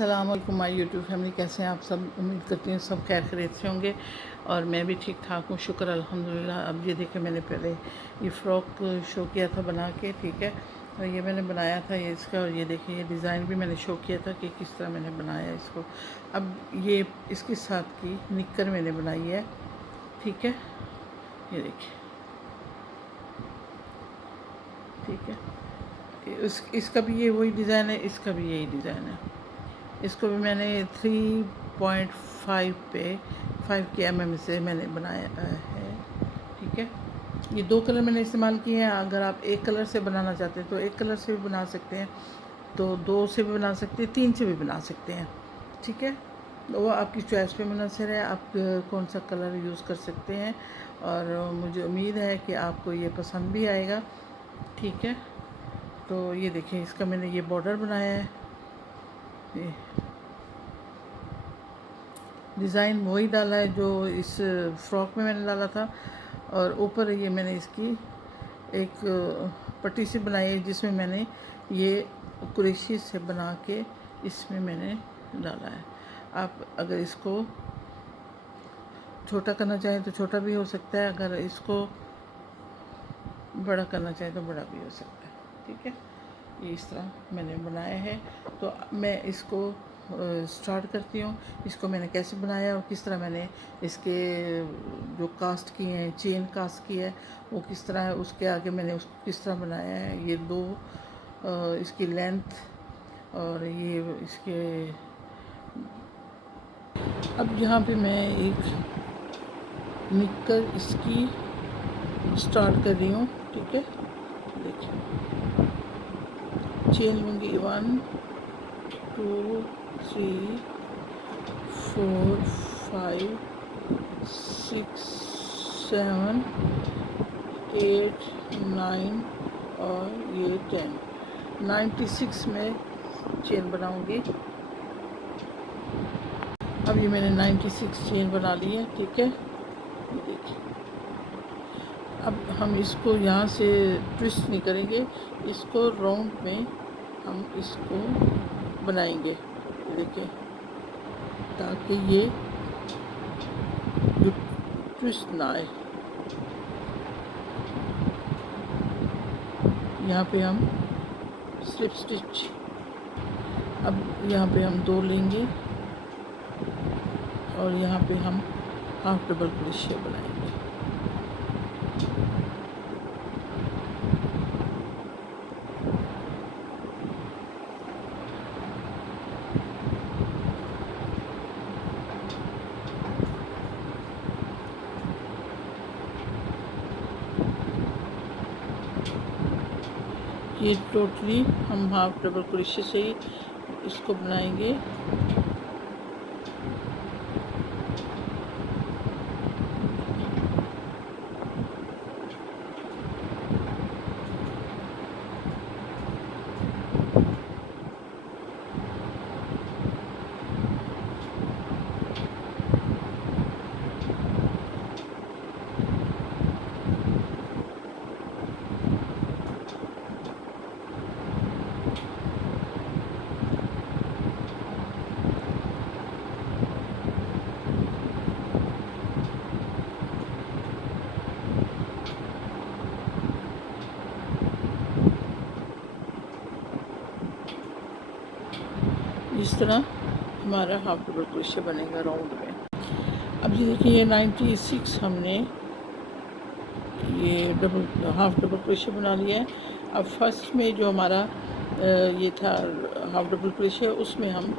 अस्सलाम वालेकुम my YouTube family, कैसे हैं आप सब। उम्मीद करती हूँ सब खैर खैरियत से होंगे और मैं भी ठीक ठाक हूँ, शुक्र अल्हम्दुलिल्लाह। अब ये देखें, मैंने पहले ये फ़्रॉक शो किया था बना के, ठीक है। और ये मैंने बनाया था ये इसका, और ये देखिए ये डिज़ाइन भी मैंने शो किया था कि किस तरह मैंने बनाया इसको। अब ये इसके साथ की निक्कर मैंने बनाई है, ठीक है। ये देखिए, ठीक है। इसका भी ये वही डिज़ाइन है, इसका भी यही डिज़ाइन है। इसको भी मैंने 3.5 पे 5 के mm से मैंने बनाया है, ठीक है। ये 2 कलर मैंने इस्तेमाल किए हैं। अगर आप एक कलर से बनाना चाहते हैं तो एक कलर से भी बना सकते हैं, तो 2 से भी बना सकते हैं, 3 से भी बना सकते हैं, ठीक है। वो आपकी चॉइस पे मुनहसर है, आप कौन सा कलर यूज़ कर सकते हैं। और मुझे उम्मीद है कि आपको ये पसंद भी आएगा, ठीक है। तो ये देखिए, इसका मैंने ये बॉर्डर बनाया है, ये डिज़ाइन वही डाला है जो इस फ्रॉक में मैंने डाला था। और ऊपर ये मैंने इसकी एक पट्टी सी बनाई है जिसमें मैंने ये कुरेशी से बना के इसमें मैंने डाला है। आप अगर इसको छोटा करना चाहें तो छोटा भी हो सकता है, अगर इसको बड़ा करना चाहें तो बड़ा भी हो सकता है, ठीक है। ये इस तरह मैंने बनाया है। तो मैं इसको स्टार्ट करती हूँ। इसको मैंने कैसे बनाया और किस तरह मैंने इसके जो कास्ट किए हैं, चेन कास्ट की है वो किस तरह है, उसके आगे मैंने उसको किस तरह बनाया है। ये 2 इसकी लेंथ और ये इसके। अब यहाँ पे मैं एक निक्कर इसकी स्टार्ट कर रही हूँ, ठीक है। देखिए, चेन लूँगी 1 2 3 4 5 6 7 8 9 और ये 10, 96 में चेन बनाऊंगी। अब ये मैंने 96 चेन बना ली है, ठीक है। ये देखिए, अब हम इसको यहाँ से ट्विस्ट नहीं करेंगे, इसको राउंड में हम इसको बनाएंगे, देखिए, ताकि ये जो ट्विस्ट ना आए। यहाँ पे हम स्लिप स्टिच, अब यहाँ पे हम 2 लेंगे और यहाँ पे हम हाफ डबल क्रोशिया बनाएंगे। ये टोटली हम हाफ डबल क्रोशिया से ही इसको बनाएंगे। इस तरह हमारा हाफ डबल क्रोशिया बनेगा राउंड में। अब ये देखिए, ये 96 हमने ये हाफ डबल क्रोशिया बना लिया है। अब फर्स्ट में जो हमारा ये था हाफ डबल क्रोशिया, उसमें हम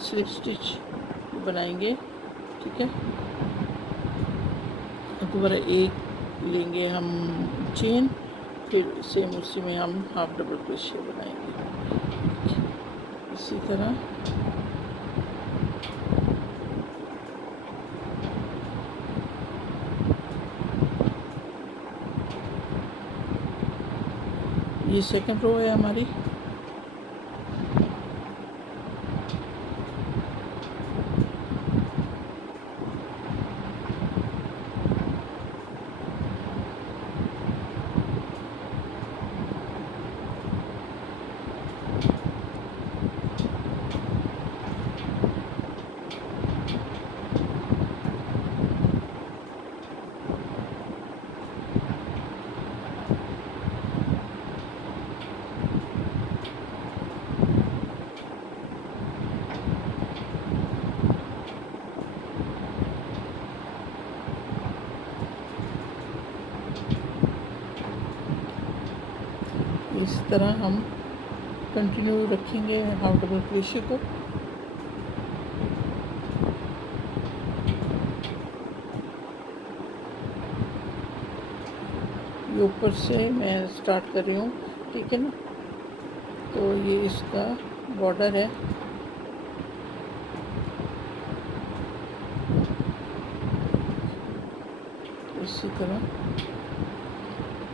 स्लिप स्टिच बनाएंगे, ठीक है। दोबारा एक लेंगे हम चेन, फिर सेम उसी में हम हाफ डबल क्रोशिया बनाएंगे, इसी तरह। ये सेकंड रो है हमारी। तरह हम कंटिन्यू रखेंगे हाफ डबल क्रोशिया को। ये ऊपर से मैं स्टार्ट कर रही हूँ, ठीक है ना। तो ये इसका बॉर्डर है। इसी तरह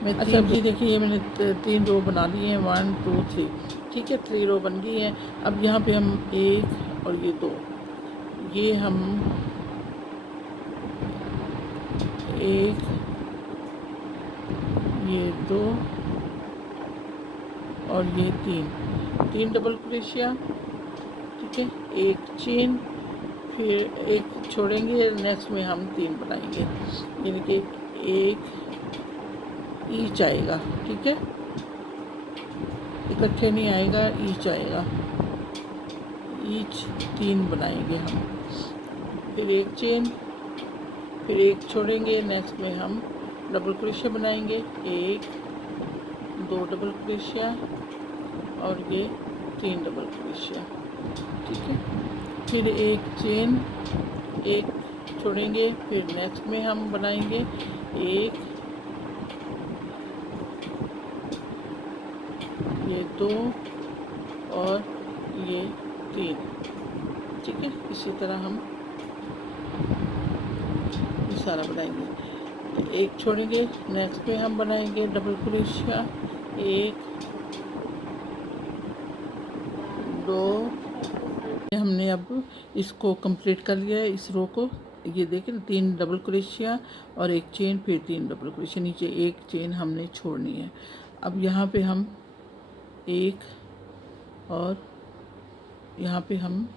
मैं अच्छा जी देखिए, ये मैंने 3 रो बना ली हैं, 1 2 3, ठीक है। 3 रो बन गई हैं। अब यहाँ पे हम 1 और ये 2, ये हम 1 ये 2 और ये 3 डबल क्रोशिया, ठीक है। एक चेन, फिर एक छोड़ेंगे, नेक्स्ट में हम 3 बनाएंगे, यानी कि एक ईच आएगा, ठीक है। इकट्ठे नहीं आएगा, ईच आएगा। ईच 3 बनाएंगे हम, फिर एक चेन, फिर एक छोड़ेंगे, नेक्स्ट में हम डबल क्रोशिया बनाएंगे, 1 2 डबल क्रोशिया और ये 3 डबल क्रोशिया, ठीक है। फिर एक चेन, एक छोड़ेंगे, फिर नेक्स्ट में हम बनाएंगे 1 ये 2 और ये 3, ठीक है। इसी तरह हम ये सारा बनाएंगे। एक छोड़ेंगे, नेक्स्ट में हम बनाएंगे डबल क्रोशिया, 1 2। हमने अब इसको कंप्लीट कर लिया है, इस रो को। ये देखें, 3 डबल क्रोशिया और एक चेन, फिर 3 डबल क्रोशिया, नीचे एक चेन हमने छोड़नी है। अब यहाँ पे हम 1 और यहाँ पे हम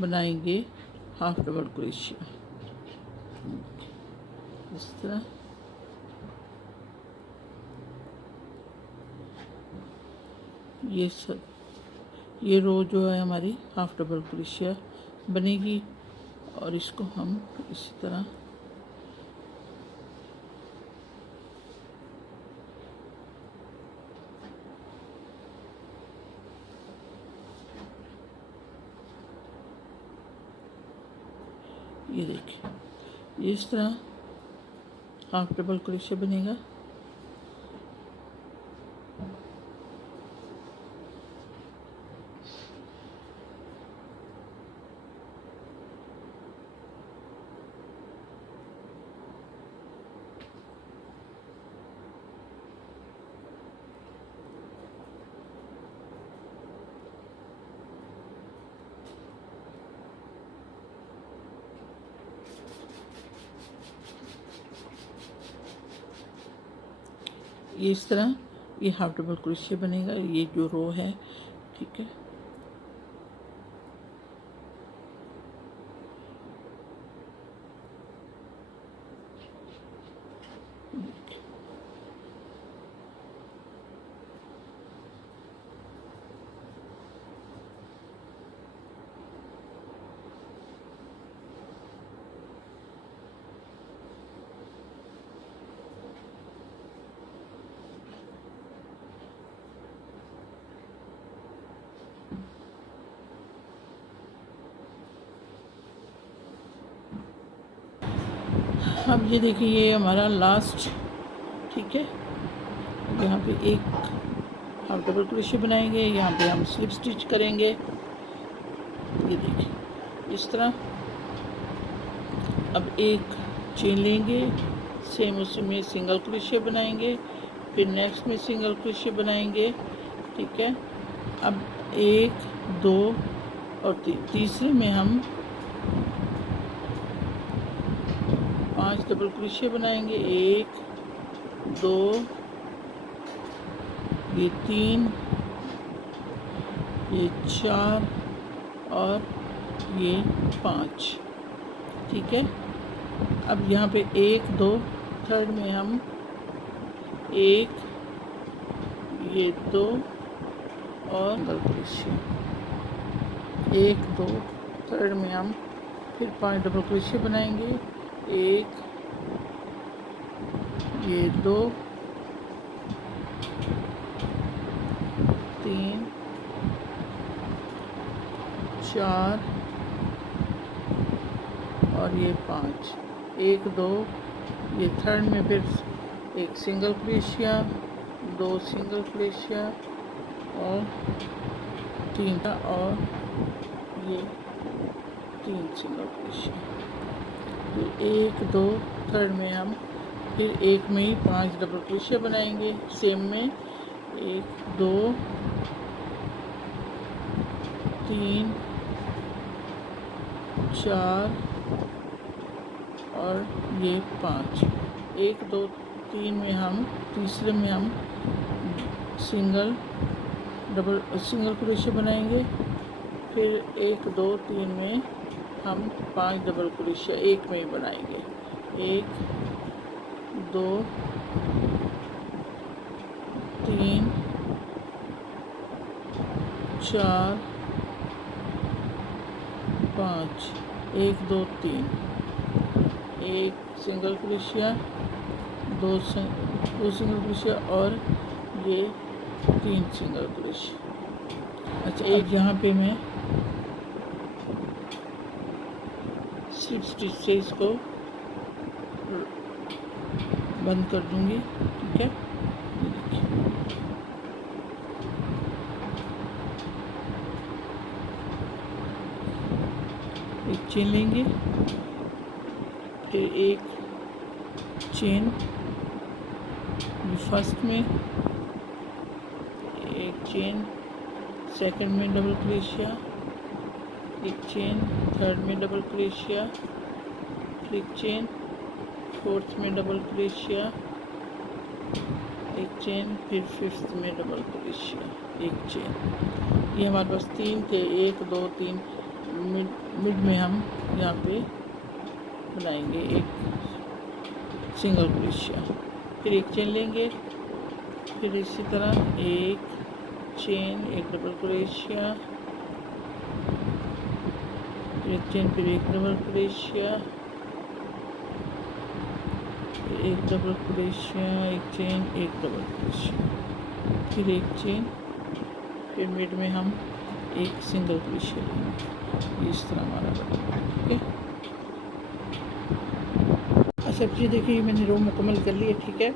बनाएंगे हाफ डबल क्रोशिया, इस तरह। ये सब, ये रो जो है हमारी हाफ डबल क्रोशिया बनेगी, और इसको हम इसी तरह ये देखिए, इस तरह हाफ डबल क्रोशिया बनेगा। ये इस तरह ये हाफ डबल क्रोशिया बनेगा, ये जो रो है, ठीक है। अब ये देखिए, ये हमारा लास्ट, ठीक है। यहाँ पे एक हाफ डबल क्रोशिया बनाएंगे, यहाँ पे हम स्लिप स्टिच करेंगे, ये देखिए इस तरह। अब एक चेन लेंगे, सेम उसमें सिंगल क्रोशिया बनाएंगे, फिर नेक्स्ट में सिंगल क्रोशिया बनाएंगे, ठीक है। अब 1 2 और तीसरे में हम 5 डबल क्रोशिया बनाएंगे, 1 2 ये 3 ये 4 और ये 5, ठीक है। अब यहाँ पे 1 2 थर्ड में हम 1 ये 2 और डबल क्रोशिया, 1 2 थर्ड में हम फिर 5 डबल क्रोशिया बनाएंगे, 1 ये 2 3 4 और ये 5, 1 2, ये थर्ड में फिर एक सिंगल क्रोशिया, 2 सिंगल क्रोशिया और 3 का, और ये 3 सिंगल क्रोशिया। तो 1 2 थर्ड में हम फिर एक में ही 5 डबल क्रोशिया बनाएंगे सेम में, 1 2 3 4 और ये 5, 1 2 3 में हम तीसरे में हम सिंगल क्रोशिया बनाएंगे, फिर 1 2 3 में हम 5 डबल क्रोशिया एक में ही बनाएंगे, 1 2 3 4 5, 1 2 3, एक सिंगल क्रोशिया, दो सिंगल क्रोशिया और ये 3 सिंगल क्रोशिया। अच्छा, एक यहाँ पे मैं स्लिप स्टिच से इसको बंद कर दूंगी, ठीक है। एक चेन लेंगे, फिर एक चेन फर्स्ट में, एक चेन सेकंड में डबल क्रोशिया, एक चेन थर्ड में डबल क्रोशिया, फिर एक चेन फोर्थ में डबल क्रोशिया, एक चेन, फिर फिफ्थ में डबल क्रोशिया, एक चेन। ये हमारे पास 3 थे, 1 2 3, मिड में हम यहाँ पे बनाएंगे एक सिंगल क्रोशिया, फिर एक चेन लेंगे, फिर इसी तरह एक चेन, एक डबल क्रोशिया, एक चेन, फिर एक डबल क्रोशिया, एक डबल क्रोशिया, एक चेन, एक डबल क्रोशिया, फिर एक चेन, फिर मिड में हम एक सिंगल क्रोशिया लेंगे। इस तरह हमारा बनेगा, ठीक है। अच्छा जी, देखिए मैंने रो मुकम्मल कर लिया, ठीक है।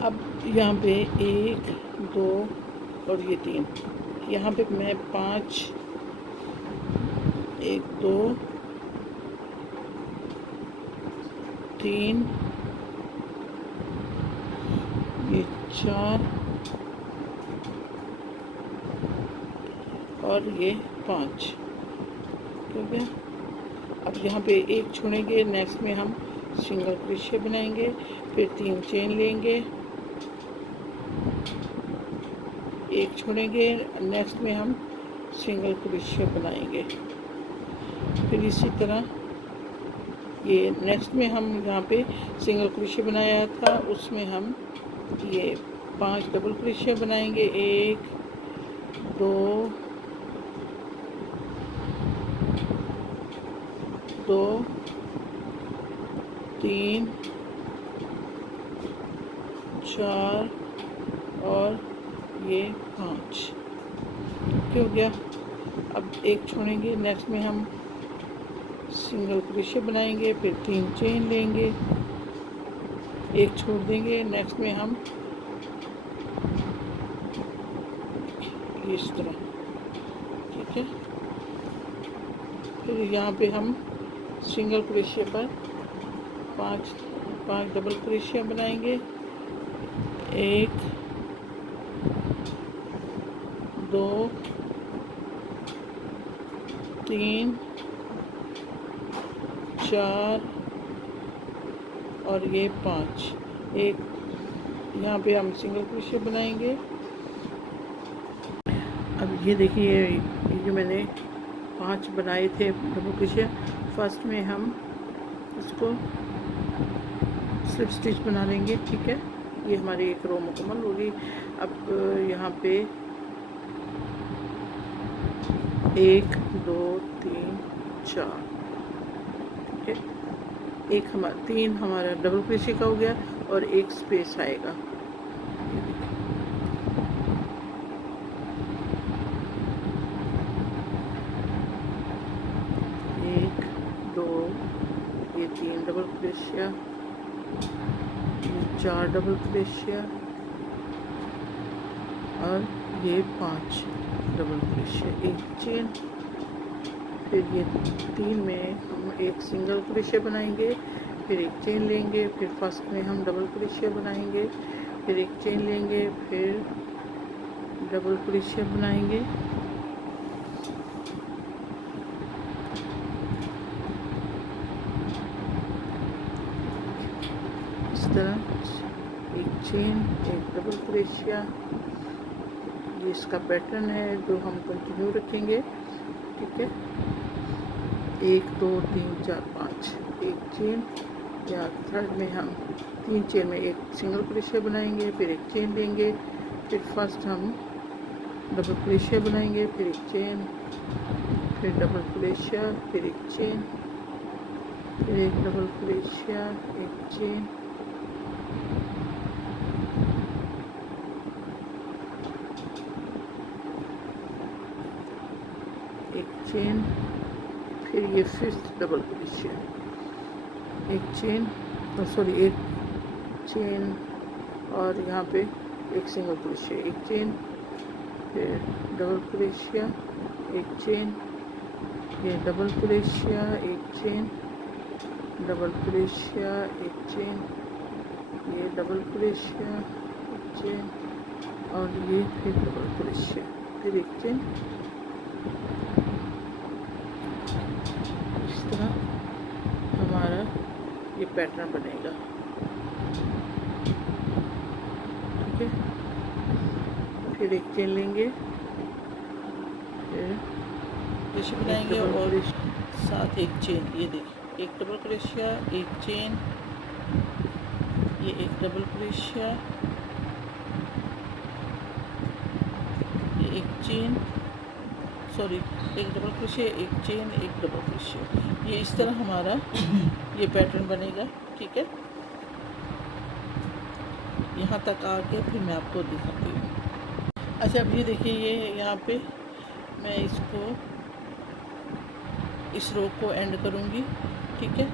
अब यहाँ पे 1 2 और ये 3, यहाँ पे मैं 5 1 2 3 ये 4 और ये 5, ठीक है। अब यहाँ पे एक छोड़ेंगे, नेक्स्ट में हम सिंगल क्रोशिया बनाएंगे, फिर 3 चेन लेंगे, एक छोड़ेंगे, नेक्स्ट में हम सिंगल क्रोशिया बनाएंगे, फिर इसी तरह ये नेक्स्ट में हम यहाँ पे सिंगल क्रोशिया बनाया था, उसमें हम ये 5 डबल क्रोशिया बनाएंगे, 1 2 2 3 4 और ये 5, हो गया। अब एक छोड़ेंगे, नेक्स्ट में हम सिंगल क्रोशिया बनाएंगे, फिर 3 चेन लेंगे, एक छोड़ देंगे, नेक्स्ट में हम इस तरह, ठीक है। फिर यहाँ पे हम सिंगल क्रोशिया पर 5 डबल क्रोशिया बनाएंगे, 1 2 3 4 और ये 5, एक यहाँ पे हम सिंगल क्रोशिया बनाएंगे। अब ये देखिए, ये जो मैंने 5 बनाए थे डबल क्रोशिया, फर्स्ट में हम इसको स्लिप स्टिच बना लेंगे, ठीक है। ये हमारी एक रो मुकम्मल होगी। अब यहाँ पे 1 2 3 4, ठीक है। एक हमारा 3 हमारा डबल क्रोशिया का हो गया और एक स्पेस आएगा, 2, ये 3 डबल क्रोशिया, ये 4 डबल क्रोशिया और ये 5 डबल क्रोशिया, एक चेन। फिर ये 3 में हम एक सिंगल क्रोशिया बनाएंगे, फिर एक चेन लेंगे, फिर फर्स्ट में हम डबल क्रोशिया बनाएंगे, फिर एक चेन लेंगे, फिर डबल क्रोशिया बनाएंगे। इस तरह एक चेन, एक डबल क्रोशिया, ये इसका पैटर्न है जो हम कंटिन्यू रखेंगे। ठीक है, 1 2 3 4 5, एक चेन, या थर्ड में हम 3 चेन में एक सिंगल क्रोशिया बनाएंगे, फिर एक चेन लेंगे, फिर फर्स्ट हम डबल क्रोशिया बनाएंगे, फिर एक चेन, फिर डबल क्रोशिया, फिर एक चेन, फिर एक डबल क्रोशिया, एक चेन, एक चेन, फिर ये फिफ्थ डबल क्रोशिया, एक चेन, सॉरी एक चेन और यहाँ पे एक सिंगल क्रोशिया, एक चेन, फिर डबल क्रोशिया, एक चेन, ये डबल क्रोशिया, एक चेन, डबल क्रोशिया, एक चेन, ये डबल क्रोशिया, एक चेन और ये फिर डबल क्रोशिया, फिर एक चेन। इस तरह हमारा ये पैटर्न बनेगा। ठीक है, फिर एक चेन लेंगे, फिर क्रोशिया बनाएंगे और साथ एक चेन। ये देखिए, एक डबल क्रोशिया, एक चेन, ये एक डबल क्रोशिया, ये एक चेन, सॉरी एक डबल क्रोशिया, एक चेन, एक डबल क्रोशिया। ये इस तरह हमारा ये पैटर्न बनेगा। ठीक है, यहाँ तक आके फिर मैं आपको दिखाती हूँ। अच्छा, अब ये देखिए, ये यहाँ पे मैं इसको इस रो को एंड करूँगी। ठीक है,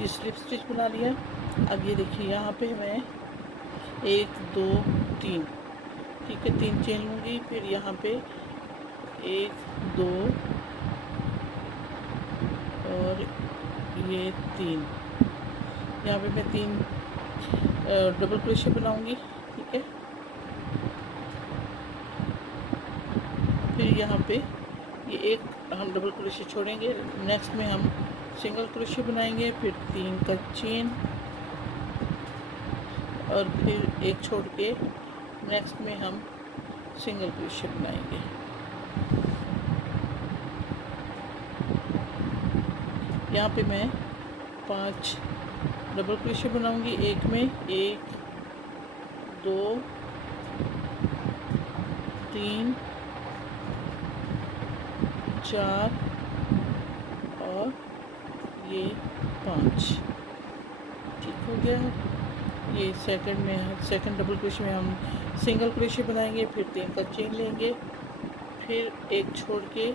ये स्लिप स्टिच बना लिया। अब ये देखिए, यहाँ पे मैं 1 2 3, ठीक है, 3 चेन लूँगी, फिर यहाँ पे 1 2 और ये 3, यहाँ पे मैं 3 डबल क्रोशिया बनाऊँगी। ठीक है, फिर यहाँ पे ये एक हम डबल क्रोशिया छोड़ेंगे, नेक्स्ट में हम सिंगल क्रोशिया बनाएंगे, फिर 3 का चेन और फिर एक छोड़ के नेक्स्ट में हम सिंगल क्रोशिया बनाएंगे। यहाँ पे मैं 5 डबल क्रोशिया बनाऊंगी, एक में 1 2 3 4 और ये 5। ठीक हो गया। ये सेकंड डबल क्रोशिया में हम सिंगल क्रोशिया बनाएंगे, फिर 3 का चेन लेंगे, फिर एक छोड़ के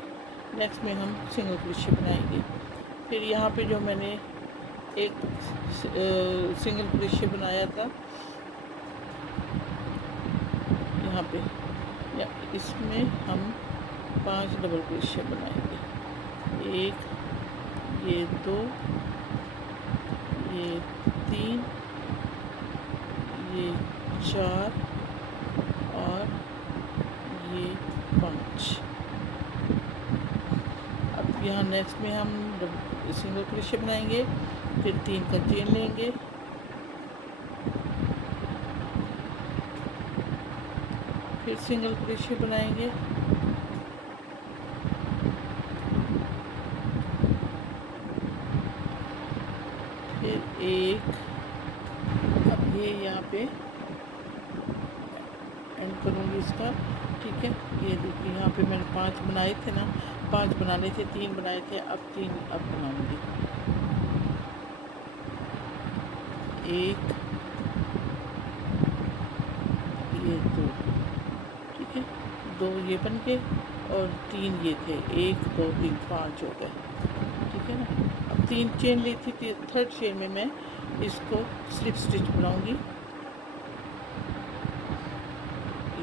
नेक्स्ट में हम सिंगल क्रोशिया बनाएंगे। फिर यहाँ पे जो मैंने एक सिंगल क्रोशिया बनाया था, यहाँ पे इसमें हम 5 डबल क्रोशिया बनाएंगे, 1 ये 2 ये 3 ये 4 और ये 5। अब यहाँ नेक्स्ट में हम सिंगल क्रोशिया बनाएंगे, फिर 3 का चेन लेंगे, फिर सिंगल क्रोशिया बनाएंगे, फिर एक। अब ये यहाँ पे एंड करूँगी इसका। ठीक है, ये देखिए, यहाँ पे मैंने 5 बनाए थे ना, 5 बनाने थे, 3 बनाए थे, अब 3 अब बनाऊँगी। 1 ये 2, ठीक है, 2 ये बन के और 3 ये थे, 1 2 3 5 हो गए। ठीक है ना। अब 3 चेन ली थी, थर्ड चेन में मैं इसको स्लिप स्टिच बनाऊंगी। ये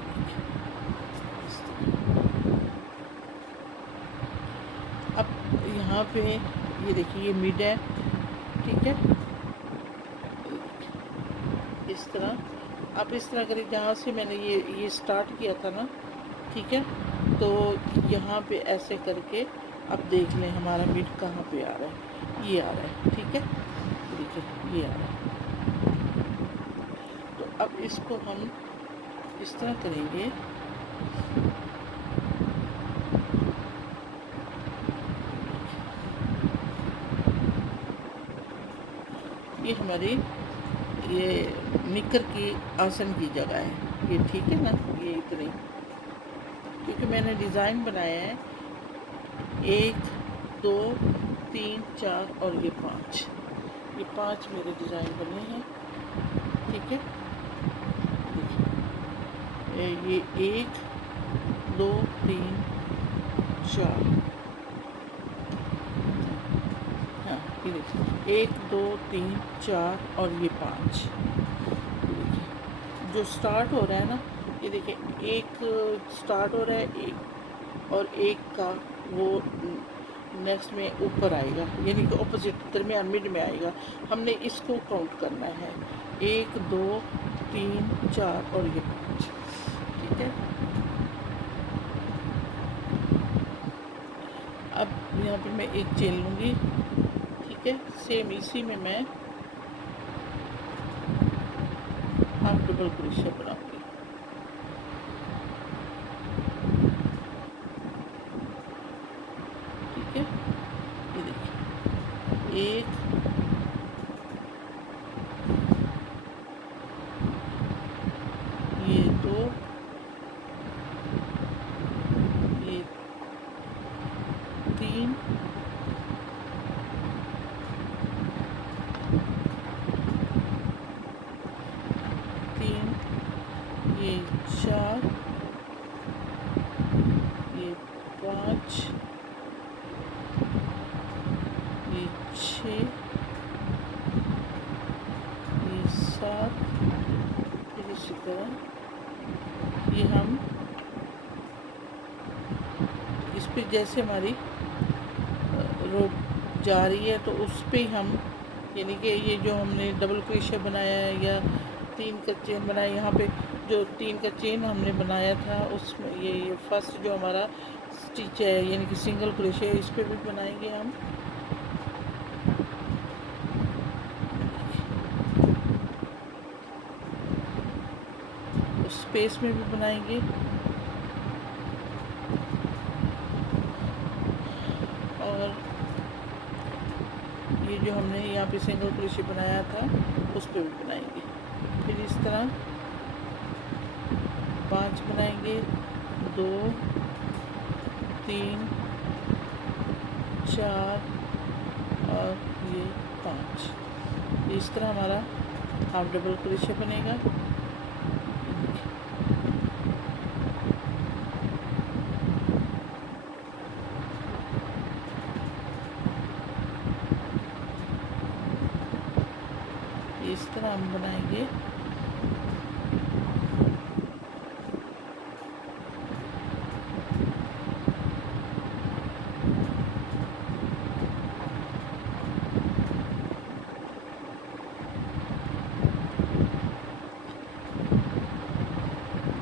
देखिए इस तरह। अब यहाँ पे ये देखिए ये मिड है, ठीक है। ये देखिए इस तरह। आप इस तरह करिए, जहाँ से मैंने ये स्टार्ट किया था ना, ठीक है, तो यहाँ पे ऐसे करके अब देख लें हमारा मिड कहाँ पे आ रहा है। ये आ रहा है, ठीक है, देखिए ये आ रहा है। तो अब इसको हम इस तरह करेंगे, ये हमारी ये निकर की आसन की जगह है ये, ठीक है ना। ये इतनी, क्योंकि मैंने डिज़ाइन बनाया है 1 2 3 4 और ये 5, ये 5 मेरे डिज़ाइन बने हैं, ठीक है। देखिए ये 1 2 3 4, हाँ ये देखिए 1 2 3 4 और ये 5। जो स्टार्ट हो रहा है ना, ये देखिए एक स्टार्ट हो रहा है, एक और एक का वो नेक्स्ट में ऊपर आएगा, यानी कि ऑपोजिट दरमियान मिड में आएगा। हमने इसको काउंट करना है 1 2 3 4 और ये 5, ठीक है। अब यहाँ पे मैं एक चेन लूँगी, ठीक है। सेम इसी में मैं हाफ डबल क्रोशिया बनाऊंगी, ठीक है। ये देखिए 1 ये 2 ये 3 3 ये 4 ये 5 ये 6 ये 7, फिर इसी तरह ये हम इस पे जैसे हमारी रोप जा रही है तो उस पे हम, यानी कि ये जो हमने डबल क्रोशिया बनाया है या 3 का चेन बनाया, यहाँ पे जो 3 का चेन हमने बनाया था उसमें ये फर्स्ट जो हमारा स्टिच है यानी कि सिंगल क्रोशिया, इस पे भी बनाएंगे हम। स्पेस में भी बनाएंगे और ये जो हमने यहाँ पे सिंगल क्रोशिया बनाया था उस पे भी बनाएंगे। फिर इस तरह 5 बनाएंगे, 2 3 4 और ये 5। इस तरह हमारा हाफ डबल क्रोशिया बनेगा। इस तरह हम बनाएंगे।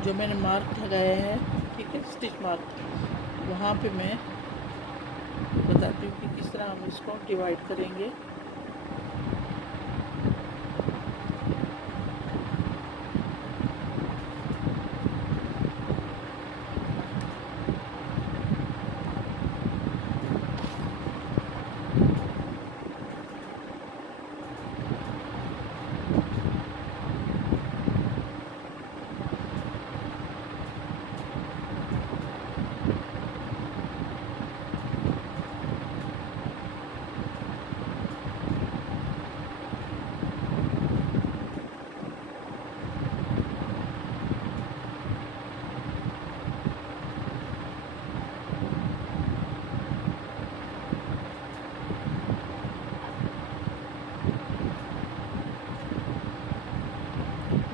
जो मैंने मार्क लगाया है, ठीक है, स्टिच मार्क, वहाँ पे मैं बताती हूँ कि किस तरह हम इसको डिवाइड करेंगे।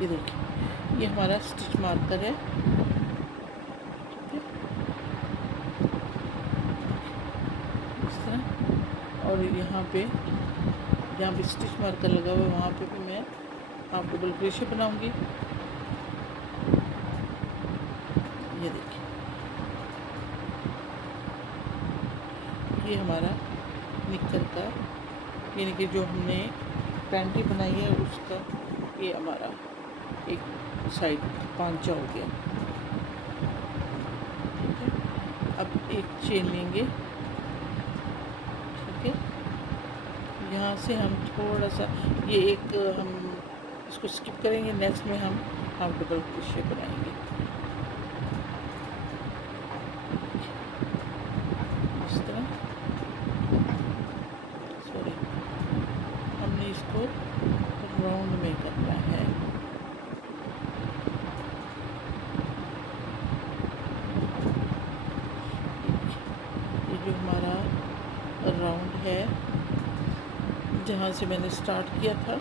ये देखिए, ये हमारा स्टिच मार्कर है, ठीक है, इस तरह। और यहाँ पे जहाँ पे स्टिच मार्कर लगा हुआ है वहाँ पे भी मैं हाफ डबल क्रोशे बनाऊंगी। ये देखिए, ये हमारा निक्कर का, यानी कि जो हमने पैंटी बनाई है उसका ये हमारा एक साइड पांचा हो गया, ठीक है। अब एक चेन लेंगे, ठीक है। यहाँ से हम थोड़ा सा ये एक हम इसको स्किप करेंगे, नेक्स्ट में हम हाफ डबल क्रोशे बनाएंगे। इस तरह, सॉरी, हमने इसको राउंड में करना है। ये जो हमारा राउंड है जहाँ से मैंने स्टार्ट किया था,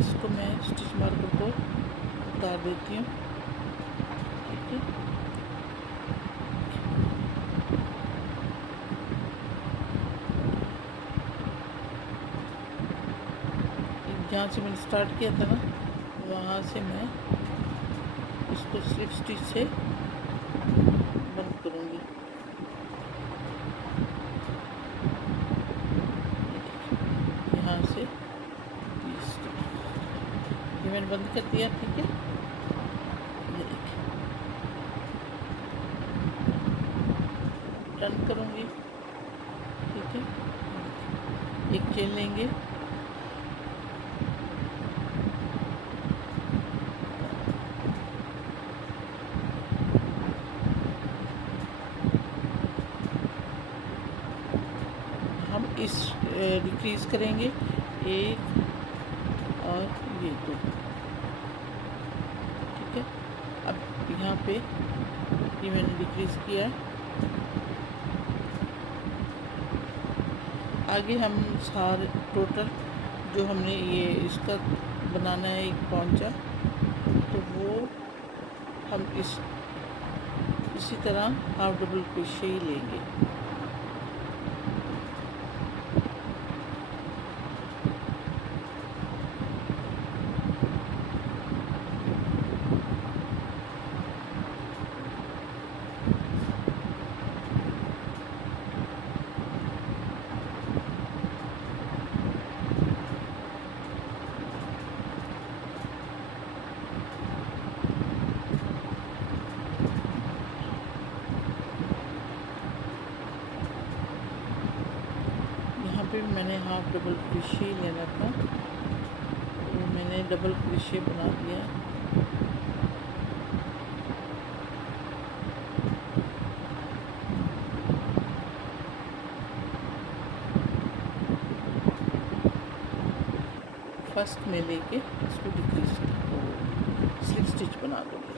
इसको मैं स्टिच मार्कर को उतार देती हूँ, ठीक है। जहाँ से मैंने स्टार्ट किया था ना, वहाँ से मैं इसको स्लिप स्टिच से बंद करूँगी। यहाँ से ये मैंने बंद कर दिया, ठीक है। ये देखिए, टर्न करूँगी, ठीक है। एक चेन लेंगे, हम इस डिक्रीज करेंगे एक और ये दो, ठीक है। अब यहाँ पे ये मैंने डिक्रीज किया, आगे हम सारे टोटल जो हमने ये इसका बनाना है एक पौंचा, तो वो हम इसी तरह हाफ डबल क्रोशे ही लेंगे। पे मैंने हाफ डबल क्रोशे लेना था, तो मैंने डबल क्रोशे बना दिया। फर्स्ट में लेके इसको डिक्रीज स्लिप स्टिच बना दूँगी।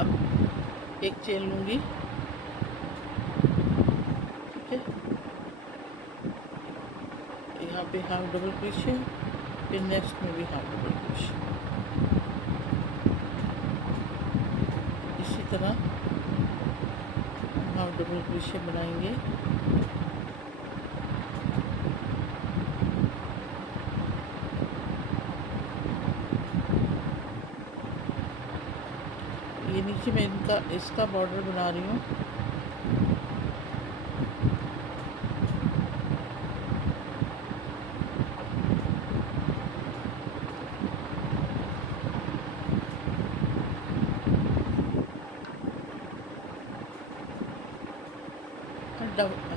अब एक चेन लूँगी, ठीक है। यहाँ पे हाफ डबल क्रोशे, फिर नेक्स्ट में भी हाफ डबल क्रोशे, इसी तरह हाफ डबल क्रोशे बनाएंगे। ये नीचे मैं इसका बॉर्डर बना रही हूँ।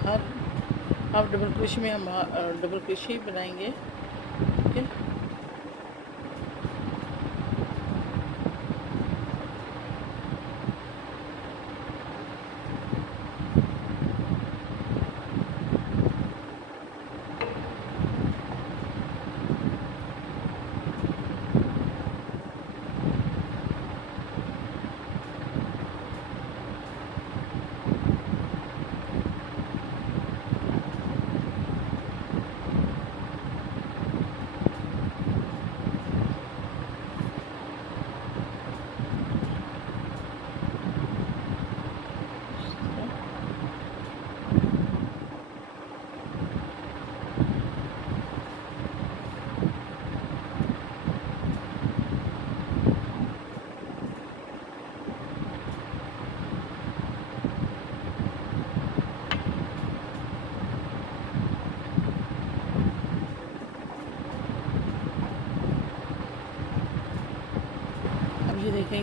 हर हाफ डबल क्रोशे में हम डबल क्रोशे ही बनाएंगे, ठीक है।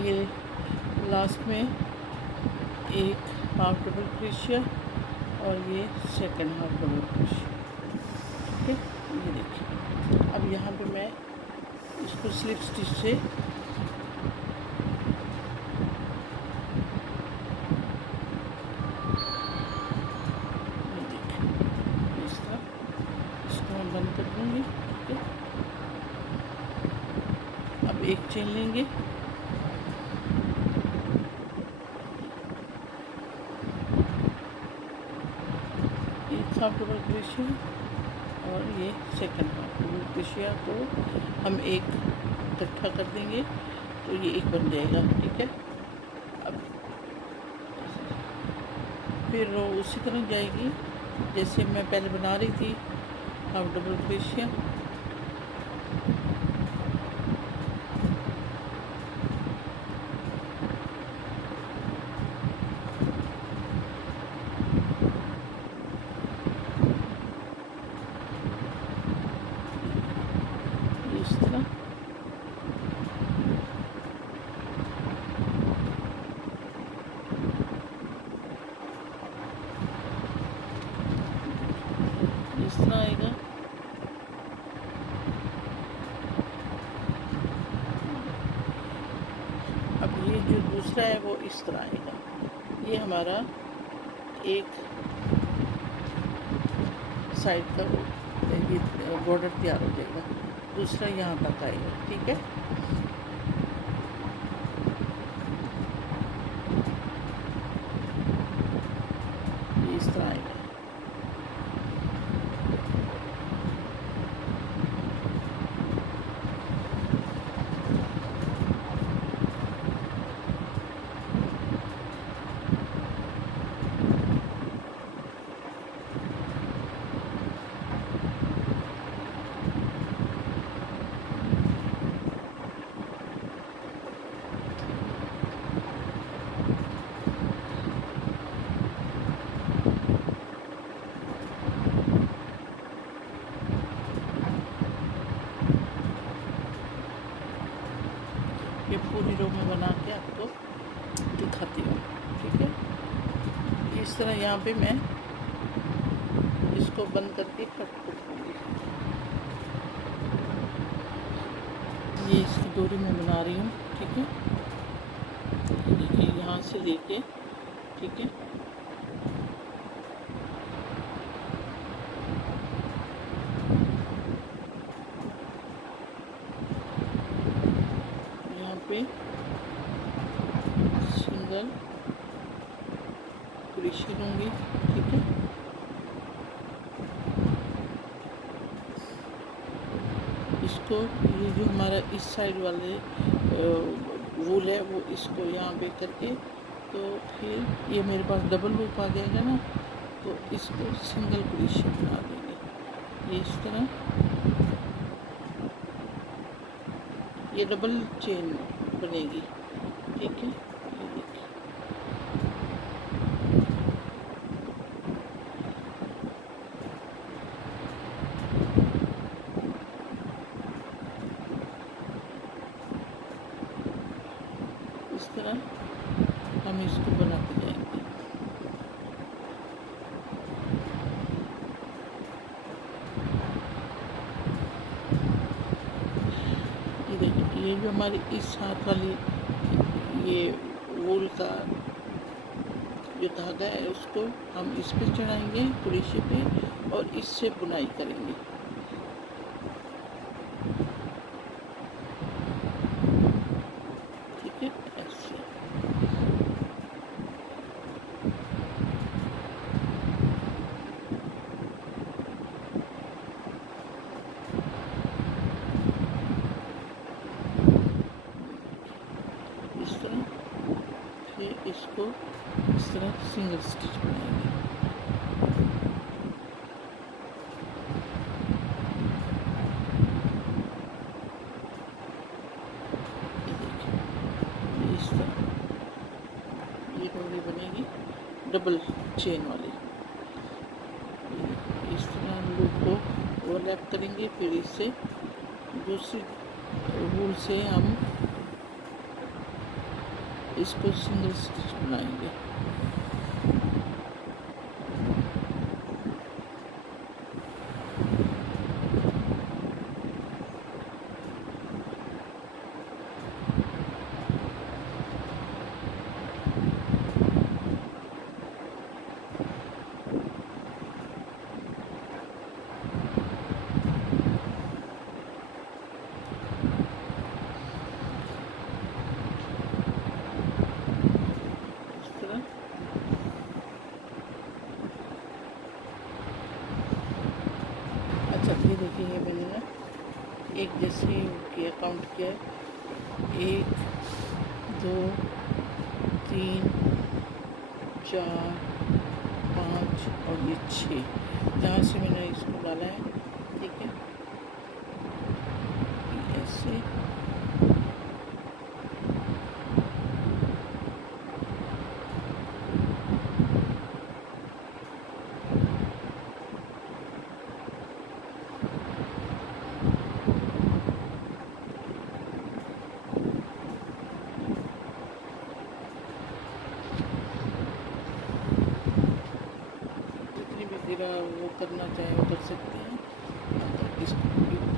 ये लास्ट में एक हाफ डबल क्रोशिया और ये सेकंड हाफ डबल क्रोशिया। ठीक है, ये देखिए। अब यहाँ पे मैं इसको स्लिप स्टिच से इस तरह इसको हम बंद कर दूँगी। ठीक है, अब एक चेन लेंगे, एक हाफ डबल क्रोशिया और ये सेकंड हाफ डबल क्रोशिया को हम एक इकट्ठा कर देंगे तो ये एक बन जाएगा। ठीक है, अब फिर रो उसी तरह जाएगी जैसे मैं पहले बना रही थी, हाफ डबल क्रोशिया, इस तरह। इस तरह आएगा। अब ये जो दूसरा है वो इस तरह आएगा। ये हमारा एक साइड का ये बॉर्डर तैयार हो जाएगा, दूसरा यहाँ तक आएगा। ठीक है, ये इस तरह आएगा। ये पूरी रो में बना के आपको दिखाती हूँ। ठीक है, इस तरह यहाँ पे मैं इसको बंद करके कट करूँगी। ये इसकी डोरी मैं बना रही हूँ। ठीक है, देखिए यहाँ से लेके, ठीक है, यहाँ पे सिंगल क्रोशे लूँगी। ठीक है, इसको ये जो हमारा इस साइड वाले वूल है वो इसको यहाँ पे करके, तो फिर ये मेरे पास डबल लूप आ जाएगा ना, तो इसको सिंगल क्रोशे बना देंगे। ये इस तरह, ये डबल चेन बनेगी। ठीक है, ये देखिए। इस तरह हम इसको बनाते जाएंगे। ये देखिए, ये जो हमारी इस हाथ वाली ये वूल का जो धागा है उसको हम इस पे चढ़ाएंगे क्रोशे पे और इससे बुनाई करेंगे। ठीक है, ऐसे इस तरह, फिर इसको इस तरह सिंगल स्टिच बनाएंगे। इस तरह ये डोरी बनेगी डबल चेन वाली। इस तरह लूप को ओवरलैप करेंगे, फिर इससे दूसरी वूल से हम इसको सिंगल स्टिच बनाएंगे। इस तरह अच्छा, ये देखिए, ये मैंने ना एक जैसे किया, काउंट किया, 1 2 3 4 5 और ये 6, यहाँ से मैंने इसको डाला है। ठीक है, ऐसे जितनी भी तेरा वो करना चाहे वो कर सकते हैं। इसको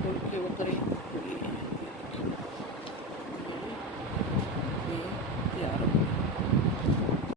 खोल के वो करें तो ये